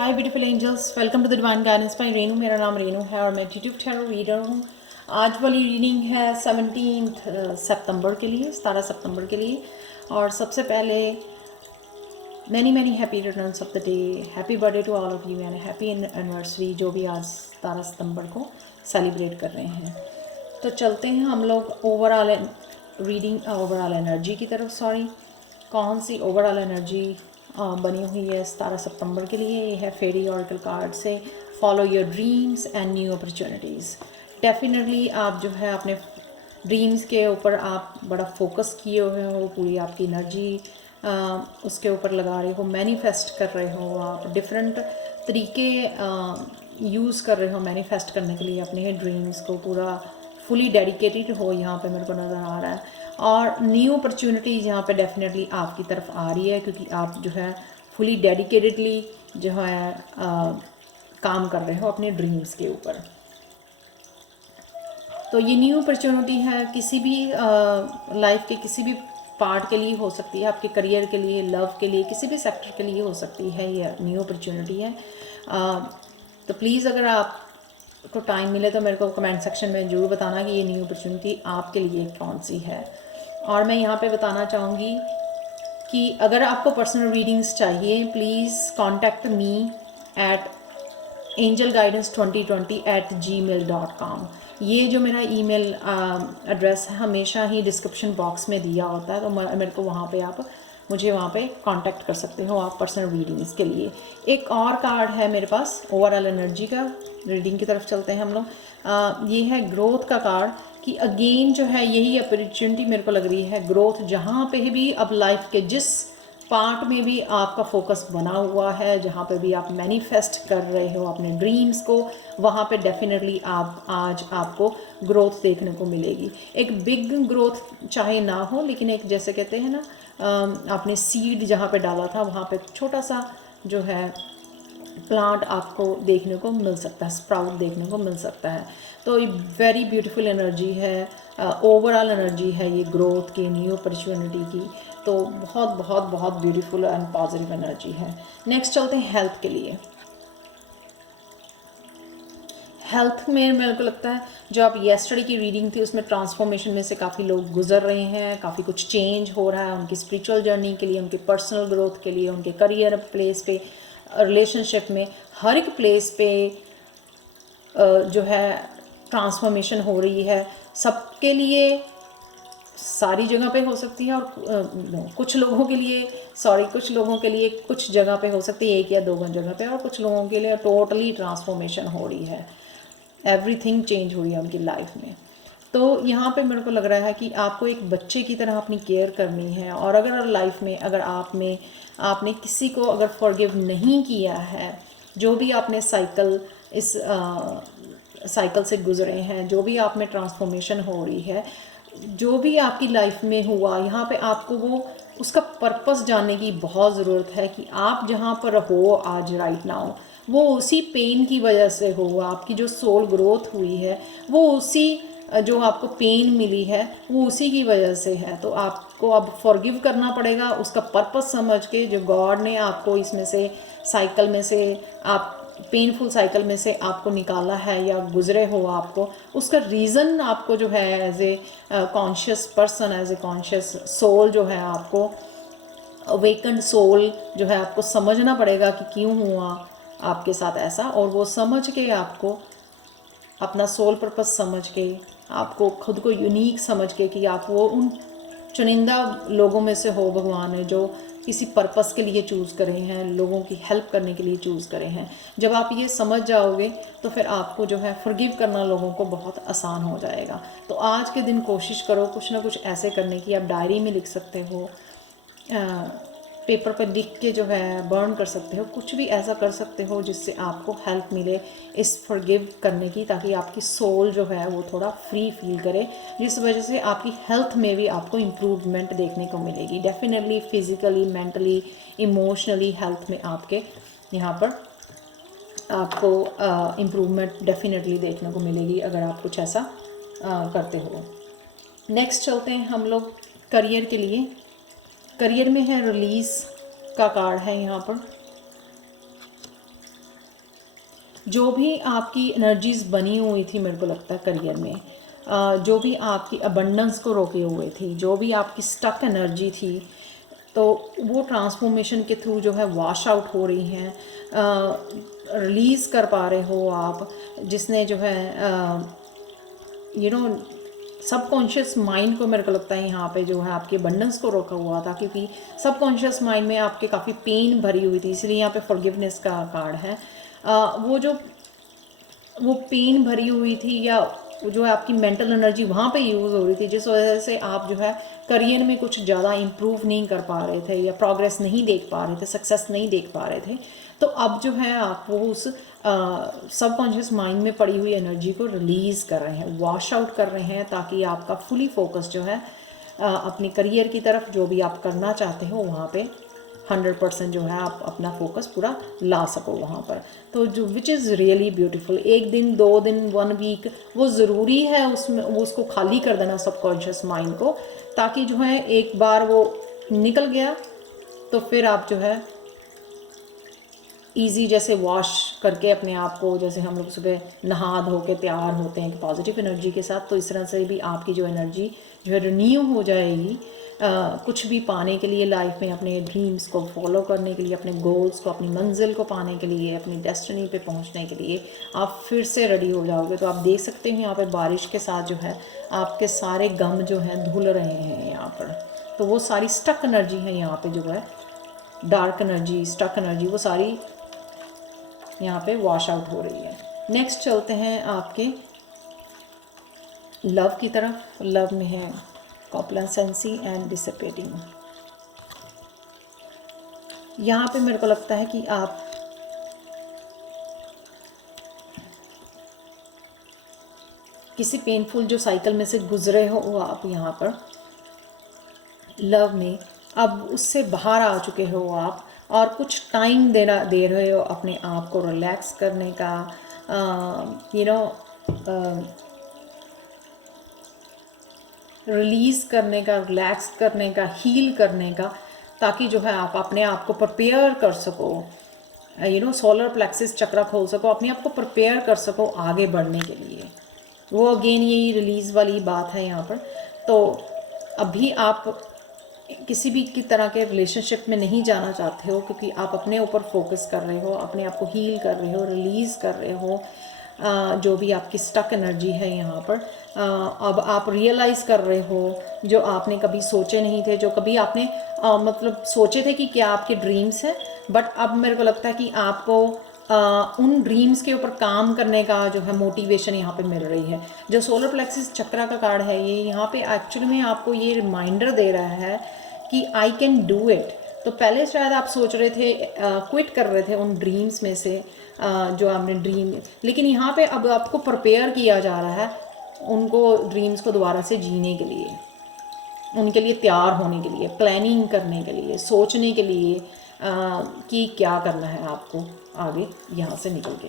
Hi beautiful angels, welcome to the divine guidance by Renu. मेरा नाम रेनू है और मैं इंट्यूटिव टैरो रीडर हूँ। आज वाली रीडिंग है 17 सितंबर के लिए, 17 सितंबर के लिए। और सबसे पहले many many happy returns of the day, happy birthday to all of you and happy anniversary, जो भी आज 17 सितंबर को सेलिब्रेट कर रहे हैं। तो चलते हैं हम लोग ओवरऑल रीडिंग, ओवरऑल एनर्जी की तरफ। सॉरी, कौन सी ओवरऑल एनर्जी बनी हुई है 17 सितंबर के लिए। ये है फेरी ऑरेकल कार्ड से, follow your dreams and new opportunities. Definitely आप जो है अपने ड्रीम्स के ऊपर आप बड़ा फोकस किए हुए हो, पूरी आपकी एनर्जी उसके ऊपर लगा रहे हो, मैनिफेस्ट कर रहे हो, आप डिफरेंट तरीके यूज़ कर रहे हो मैनिफेस्ट करने के लिए अपने ड्रीम्स को। पूरा फुली डेडिकेटेड हो, यहाँ पे मेरे को नज़र आ रहा है। और न्यू अपॉर्चुनिटीज़ यहाँ पे डेफिनेटली आपकी तरफ आ रही है, क्योंकि आप जो है फुली डेडिकेटेडली जो है काम कर रहे हो अपने ड्रीम्स के ऊपर। तो ये न्यू अपॉर्चुनिटी है, किसी भी लाइफ के किसी भी पार्ट के लिए हो सकती है, आपके करियर के लिए, लव के लिए, किसी भी सेक्टर के लिए हो सकती है। ये न्यू अपॉर्चुनिटी है। तो प्लीज़ अगर आपको टाइम मिले तो मेरे को कमेंट सेक्शन में ज़रूर बताना कि ये न्यू अपॉर्चुनिटी आपके लिए कौन सी है। और मैं यहाँ पे बताना चाहूँगी कि अगर आपको पर्सनल रीडिंग्स चाहिए, please contact me at angelguidance2020@gmail.com। ये जो मेरा ईमेल एड्रेस है हमेशा ही डिस्क्रिप्शन बॉक्स में दिया होता है, तो मेरे को वहाँ पे आप मुझे वहाँ पे कांटेक्ट कर सकते हो आप पर्सनल रीडिंग्स के लिए। एक और कार्ड है मेरे पास ओवरऑल एनर्जी का, रीडिंग की तरफ चलते हैं हम लोग। ये है ग्रोथ का कार्ड कि अगेन जो है यही अपॉर्चुनिटी मेरे को लग रही है, ग्रोथ। जहाँ पे भी अब लाइफ के जिस पार्ट में भी आपका फोकस बना हुआ है, जहाँ पे भी आप मैनिफेस्ट कर रहे हो अपने ड्रीम्स को, वहाँ पे डेफिनेटली आप आज आपको ग्रोथ देखने को मिलेगी। एक बिग ग्रोथ चाहे ना हो, लेकिन एक जैसे कहते हैं ना, आपने सीड जहाँ पे डाला था वहाँ पे छोटा सा जो है प्लांट आपको देखने को मिल सकता है, स्प्राउट देखने को मिल सकता है। तो ये वेरी ब्यूटीफुल एनर्जी है, ओवरऑल एनर्जी है ये ग्रोथ की, न्यू अपॉर्चुनिटी की। तो बहुत बहुत बहुत ब्यूटीफुल एंड पॉजिटिव एनर्जी है। नेक्स्ट चलते हैं हेल्थ के लिए। हेल्थ में मेरे को लगता है जो आप येस्टरडे की रीडिंग थी उसमें ट्रांसफॉर्मेशन में से काफ़ी लोग गुजर रहे हैं, काफ़ी कुछ चेंज हो रहा है उनकी स्पिरिचुअल जर्नी के लिए, उनके पर्सनल ग्रोथ के लिए, उनके करियर प्लेस पे, रिलेशनशिप में, हर एक प्लेस पे जो है ट्रांसफॉर्मेशन हो रही है सबके लिए। सारी जगह पे हो सकती है और कुछ लोगों के लिए, कुछ लोगों के लिए कुछ जगह पे हो सकती है, एक या दो जगह पे, और कुछ लोगों के लिए टोटली ट्रांसफॉर्मेशन हो रही है, एवरीथिंग चेंज हुई है उनकी लाइफ में। तो यहाँ पे मेरे को लग रहा है कि आपको एक बच्चे की तरह अपनी केयर करनी है। और अगर लाइफ में अगर आपने किसी को अगर फॉरगिव नहीं किया है, जो भी आपने इस साइकिल से गुजरे हैं, जो भी आप में ट्रांसफॉर्मेशन हो रही है, जो भी आपकी लाइफ में हुआ, यहाँ पे आपको वो उसका पर्पस जानने की बहुत ज़रूरत है कि आप जहाँ पर हो आज राइट नाउ, वो उसी पेन की वजह से हो। आपकी जो सोल ग्रोथ हुई है वो उसी, जो आपको पेन मिली है वो उसी की वजह से है। तो आपको अब फॉरगिव करना पड़ेगा, उसका पर्पस समझ के, जो गॉड ने आपको इसमें से साइकिल में से, आप पेनफुल साइकिल में से आपको निकाला है या गुजरे हो, आपको उसका रीज़न आपको जो है as a conscious person, as a conscious soul जो है, आपको अवेकन्ड सोल जो है, आपको समझना पड़ेगा कि क्यों हुआ आपके साथ ऐसा। और वो समझ के आपको अपना सोल पर्पस समझ के, आपको खुद को यूनिक समझ के कि आप वो उन चुनिंदा लोगों में से हो भगवान ने जो किसी पर्पस के लिए चूज़ करे हैं, लोगों की हेल्प करने के लिए चूज़ करे हैं। जब आप ये समझ जाओगे तो फिर आपको जो है फॉरगिव करना लोगों को बहुत आसान हो जाएगा। तो आज के दिन कोशिश करो कुछ ना कुछ ऐसे करने की। आप डायरी में लिख सकते हो, पेपर पर लिख के जो है बर्न कर सकते हो, कुछ भी ऐसा कर सकते हो जिससे आपको हेल्प मिले इस फॉरगिव करने की, ताकि आपकी सोल जो है वो थोड़ा फ्री फील करे, जिस वजह से आपकी हेल्थ में भी आपको इम्प्रूवमेंट देखने को मिलेगी। Definitely physically, mentally, emotionally health में आपके यहाँ पर आपको इम्प्रूवमेंट डेफिनेटली देखने को मिलेगी अगर आप कुछ ऐसा करते हो। नेक्स्ट चलते हैं हम लोग करियर के लिए। करियर में है रिलीज़ का कार्ड है यहाँ पर। जो भी आपकी एनर्जीज बनी हुई थी मेरे को लगता है करियर में, जो भी आपकी अबंडेंस को रोके हुए थी, जो भी आपकी स्टक एनर्जी थी, तो वो ट्रांसफॉर्मेशन के थ्रू जो है वॉश आउट हो रही हैं, रिलीज़ कर पा रहे हो आप, जिसने जो है सबकॉन्शियस माइंड को मेरे को लगता है यहाँ पे जो है आपके अबंडेंस को रोका हुआ था, क्योंकि सबकॉन्शियस माइंड में आपके काफ़ी पेन भरी हुई थी, इसलिए यहाँ पे फॉरगिवनेस का कार्ड है। वो पेन भरी हुई थी, या जो है आपकी मेंटल एनर्जी वहाँ पे यूज़ हो रही थी, जिस वजह से आप जो है करियर में कुछ ज़्यादा इम्प्रूव नहीं कर पा रहे थे, या प्रोग्रेस नहीं देख पा रहे थे, सक्सेस नहीं देख पा रहे थे। तो अब जो है आप वो उस सबकॉन्शियस माइंड में पड़ी हुई एनर्जी को रिलीज़ कर रहे हैं, वॉश आउट कर रहे हैं, ताकि आपका फुली फोकस जो है अपनी करियर की तरफ, जो भी आप करना चाहते हो वहाँ पे 100% जो है आप अपना फोकस पूरा ला सको वहाँ पर। तो जो विच इज़ रियली ब्यूटीफुल। 1 दिन 2 दिन 1 वीक वो ज़रूरी है, उसमें वो उसको खाली कर देना सबकॉन्शियस माइंड को, ताकि जो है एक बार वो निकल गया तो फिर आप जो है ईजी जैसे वॉश करके अपने आप को, जैसे हम लोग सुबह नहा धो के तैयार होते हैं पॉजिटिव एनर्जी के साथ, तो इस तरह से भी आपकी जो एनर्जी जो है रिन्यू हो जाएगी कुछ भी पाने के लिए लाइफ में, अपने ड्रीम्स को फॉलो करने के लिए, अपने गोल्स को, अपनी मंजिल को पाने के लिए, अपनी डेस्टिनी पे पहुंचने के लिए आप फिर से रेडी हो जाओगे। तो आप देख सकते हैं यहाँ पे बारिश के साथ जो है आपके सारे गम जो हैं धुल रहे हैं यहाँ पर। तो वो सारी स्टक एनर्जी है यहाँ पे, जो है डार्क एनर्जी, स्टक एनर्जी, वो सारी यहाँ पे वॉश आउट हो रही है। नेक्स्ट चलते हैं आपके लव की तरफ। लव में है कॉम्प्लेसेंसी एंड डिसिपेटिंग। यहाँ पे मेरे को लगता है कि आप किसी पेनफुल जो साइकिल में से गुजरे हो आप यहाँ पर लव में, अब उससे बाहर आ चुके हो आप, और कुछ टाइम दे रहे हो अपने आप को रिलैक्स करने का, रिलीज़ करने का, रिलैक्स करने का, हील करने का, ताकि जो है आप अपने आप को प्रिपेयर कर सको, सोलर प्लेक्सिस चक्र खोल सको, अपने आप को प्रिपेयर कर सको आगे बढ़ने के लिए। वो अगेन यही रिलीज़ वाली बात है यहाँ पर। तो अभी आप किसी भी की तरह के रिलेशनशिप में नहीं जाना चाहते हो, क्योंकि आप अपने ऊपर फोकस कर रहे हो, अपने आप को हील कर रहे हो, रिलीज़ कर रहे हो, जो भी आपकी स्टक एनर्जी है यहाँ पर। अब आप रियलाइज़ कर रहे हो जो आपने कभी सोचे नहीं थे, जो कभी आपने मतलब सोचे थे कि क्या आपके ड्रीम्स हैं, बट अब मेरे को लगता है कि आपको उन ड्रीम्स के ऊपर काम करने का जो है मोटिवेशन यहाँ पे मिल रही है। जो सोलर प्लेक्सिस चक्रा का कार्ड है, ये यहाँ पे एक्चुअली में आपको ये रिमाइंडर दे रहा है कि आई कैन डू इट। तो पहले शायद आप सोच रहे थे, क्विट कर रहे थे उन ड्रीम्स में से जो आपने ड्रीम, लेकिन यहाँ पे अब आपको प्रिपेयर किया जा रहा है उनको ड्रीम्स को दोबारा से जीने के लिए, उनके लिए तैयार होने के लिए, प्लानिंग करने के लिए, सोचने के लिए कि क्या करना है आपको आगे यहाँ से निकल के।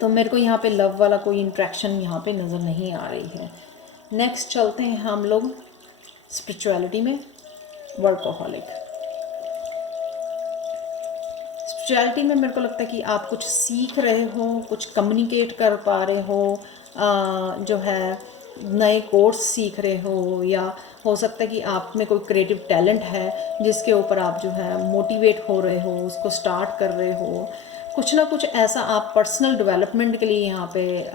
तो मेरे को यहाँ पे लव वाला कोई इंट्रैक्शन यहाँ पे नज़र नहीं आ रही है। नेक्स्ट चलते हैं हम लोग स्पिरिचुअलिटी में। वर्कोहॉलिक। स्पिरिचुअलिटी में मेरे को लगता है कि आप कुछ सीख रहे हो, कुछ कम्युनिकेट कर पा रहे हो, जो है नए कोर्स सीख रहे हो, या हो सकता है कि आप में कोई क्रिएटिव टैलेंट है जिसके ऊपर आप जो है मोटिवेट हो रहे हो, उसको स्टार्ट कर रहे हो। कुछ ना कुछ ऐसा आप पर्सनल डेवलपमेंट के लिए यहाँ पे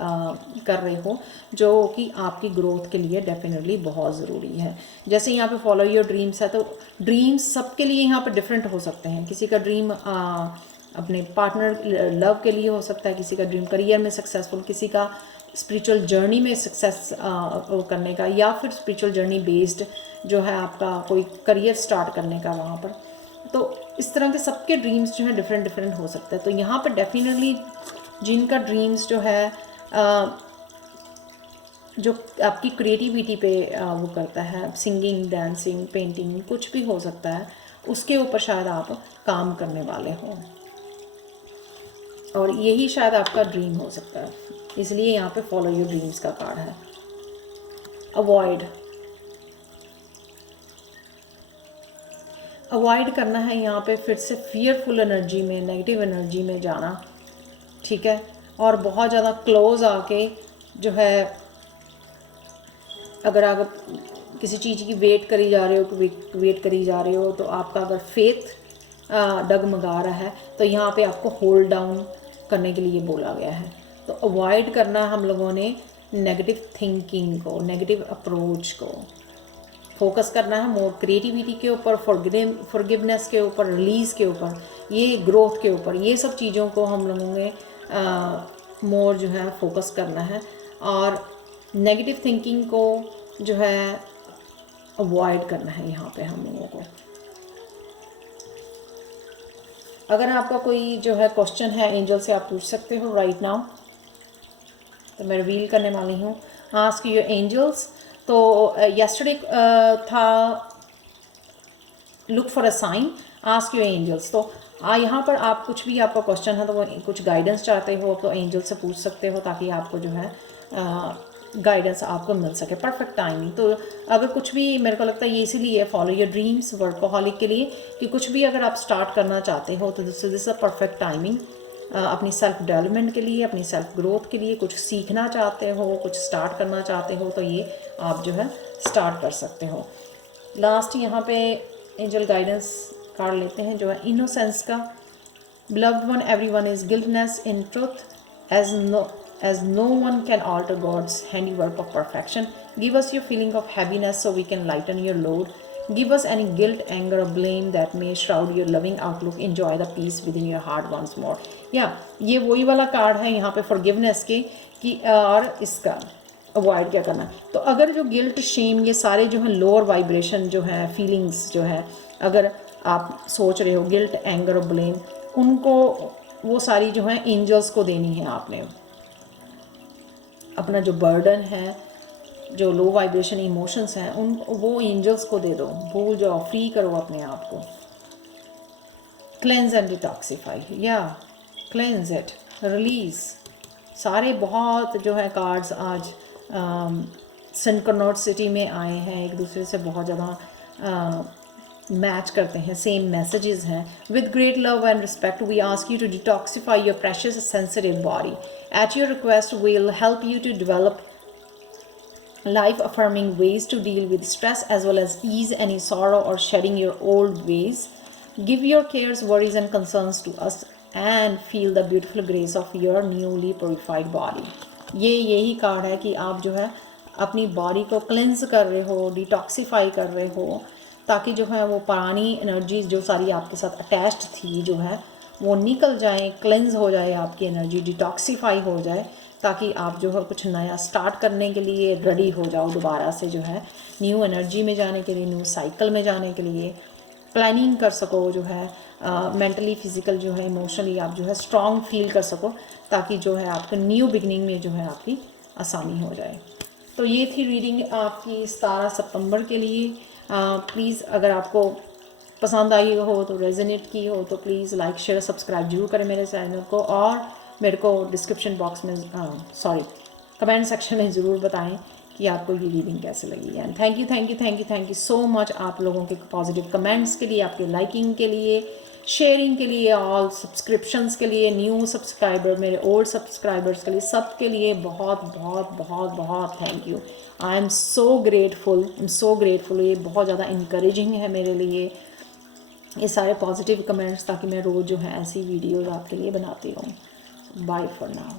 कर रहे हो, जो कि आपकी ग्रोथ के लिए डेफिनेटली बहुत ज़रूरी है। जैसे यहाँ पे फॉलो योर ड्रीम्स है, तो ड्रीम्स सबके लिए यहाँ पे डिफरेंट हो सकते हैं। किसी का ड्रीम अपने पार्टनर लव के लिए हो सकता है, किसी का ड्रीम करियर में सक्सेसफुल, किसी का स्पिरिचुअल जर्नी में सक्सेस करने का, या फिर स्पिरिचुअल जर्नी बेस्ड जो है आपका कोई करियर स्टार्ट करने का वहाँ पर। तो इस तरह के सबके ड्रीम्स जो है डिफरेंट डिफरेंट हो सकते हैं। तो यहाँ पर डेफिनेटली जिनका ड्रीम्स जो है जो आपकी क्रिएटिविटी पे वो करता है, सिंगिंग, डांसिंग, पेंटिंग, कुछ भी हो सकता है, उसके ऊपर शायद आप काम करने वाले हो, और यही शायद आपका ड्रीम हो सकता है। इसलिए यहाँ पे फॉलो योर ड्रीम्स का कार्ड है। अवॉइड करना है यहाँ पे फिर से फियरफुल एनर्जी में, नेगेटिव एनर्जी में जाना। ठीक है, और बहुत ज़्यादा क्लोज आके जो है अगर आप किसी चीज़ की वेट करी जा रहे हो, वेट करी जा रहे हो, तो आपका अगर फेथ डगमगा रहा है तो यहाँ पे आपको होल्ड डाउन करने के लिए बोला गया है। तो अवॉइड करना हम लोगों ने नेगेटिव थिंकिंग को, नेगेटिव अप्रोच को, फोकस करना है मोर क्रिएटिविटी के ऊपर, फॉरगिवनेस के ऊपर, रिलीज़ के ऊपर, ये ग्रोथ के ऊपर, ये सब चीज़ों को हम लोगों ने मोर जो है फोकस करना है और नेगेटिव थिंकिंग को जो है अवॉइड करना है यहाँ पे हम लोगों को। अगर आपका कोई जो है क्वेश्चन है एंजल से आप पूछ सकते हो राइट नाउ, तो मैं रिवील करने वाली हूँ आस्क योर एंजल्स। तो यस्टरडे था look for a sign, ask your angels. तो यहाँ पर आप कुछ भी आपका क्वेश्चन है तो वो कुछ गाइडेंस चाहते हो तो एंजल से पूछ सकते हो ताकि आपको जो है गाइडेंस आपको मिल सके परफेक्ट टाइमिंग। तो अगर कुछ भी, मेरे को लगता है ये इसीलिए फॉलो योर ड्रीम्स वर्कोहॉलिक के लिए कि कुछ भी अगर आप स्टार्ट करना चाहते हो तो this is a perfect timing अपनी सेल्फ डेवलपमेंट के लिए, अपनी सेल्फ ग्रोथ के लिए, कुछ सीखना चाहते हो, कुछ स्टार्ट करना चाहते हो तो ये आप जो है स्टार्ट कर सकते हो। लास्ट यहाँ पे एंजल गाइडेंस कार्ड लेते हैं जो है इनोसेंस का। Beloved one, everyone is guiltless in truth, as no one can alter God's handiwork of perfection. Give us your feeling of heaviness so we can lighten your load. Give us any guilt, anger, or blame that may shroud your loving outlook. Enjoy the peace within your heart once more. ये वही वाला card है यहाँ पे forgiveness के कि और इसका अवॉइड क्या करना। तो अगर जो गिल्ट, शेम, ये सारे जो हैं लोअर वाइब्रेशन जो है फीलिंग्स जो है, अगर आप सोच रहे हो गिल्ट, एंगर और ब्लेम, उनको वो सारी जो है एंजल्स को देनी है। आपने अपना जो बर्डन है, जो लो वाइब्रेशन इमोशंस हैं, उन वो एंजल्स को दे दो, भूल जाओ, फ्री करो अपने आप को। Cleanse and detoxify, cleanse it, release. सारे बहुत जो है कार्ड्स आज सिंक्रोनिसिटी में आए हैं, एक दूसरे से बहुत ज़्यादा मैच करते हैं, सेम मैसेजेस हैं। With great love and respect we ask you to detoxify your precious sensitive body. At your request we will help you to develop life affirming ways to deal with stress as well as ease any sorrow or shedding your old ways. Give your cares, worries and concerns to us and feel the beautiful grace of your newly purified body. यही card है कि आप जो है अपनी body को cleanse कर रहे हो, डिटॉक्सीफाई कर रहे हो, ताकि जो है वो पुरानी एनर्जीज जो सारी आपके साथ अटैच्ड थी जो है वो निकल जाए, क्लेंस हो जाए, आपकी एनर्जी डिटॉक्सीफाई हो जाए, ताकि आप जो है कुछ नया स्टार्ट करने के लिए रेडी हो जाओ, दोबारा से जो है न्यू एनर्जी में जाने के लिए, न्यू साइकिल में जाने के लिए प्लानिंग कर सको, जो है मेंटली, फिजिकल जो है इमोशनली आप जो है स्ट्रॉन्ग फील कर सको, ताकि जो है आपको न्यू बिगनिंग में जो है आपकी आसानी हो जाए। तो ये थी रीडिंग आपकी 17 सितंबर के लिए। प्लीज़ अगर आपको पसंद आई हो तो, रेजोनेट की हो तो प्लीज़ लाइक, शेयर, सब्सक्राइब जरूर करें मेरे चैनल को, और मेरे को डिस्क्रिप्शन बॉक्स में कमेंट सेक्शन में ज़रूर बताएं कि आपको ये रीडिंग कैसे लगी। And thank you so much आप लोगों के पॉजिटिव कमेंट्स के लिए, आपके लाइकिंग के लिए, शेयरिंग के लिए, ऑल सब्सक्रिप्शंस के लिए, न्यू सब्सक्राइबर, मेरे ओल्ड सब्सक्राइबर्स के लिए, सब के लिए बहुत बहुत बहुत बहुत thank you. I am so grateful. ये बहुत ज़्यादा इनकरेजिंग है मेरे लिए, ये सारे पॉजिटिव कमेंट्स, ताकि मैं रोज़ जो है ऐसी वीडियोज़ आपके लिए बनाती रहूँ। Bye for now.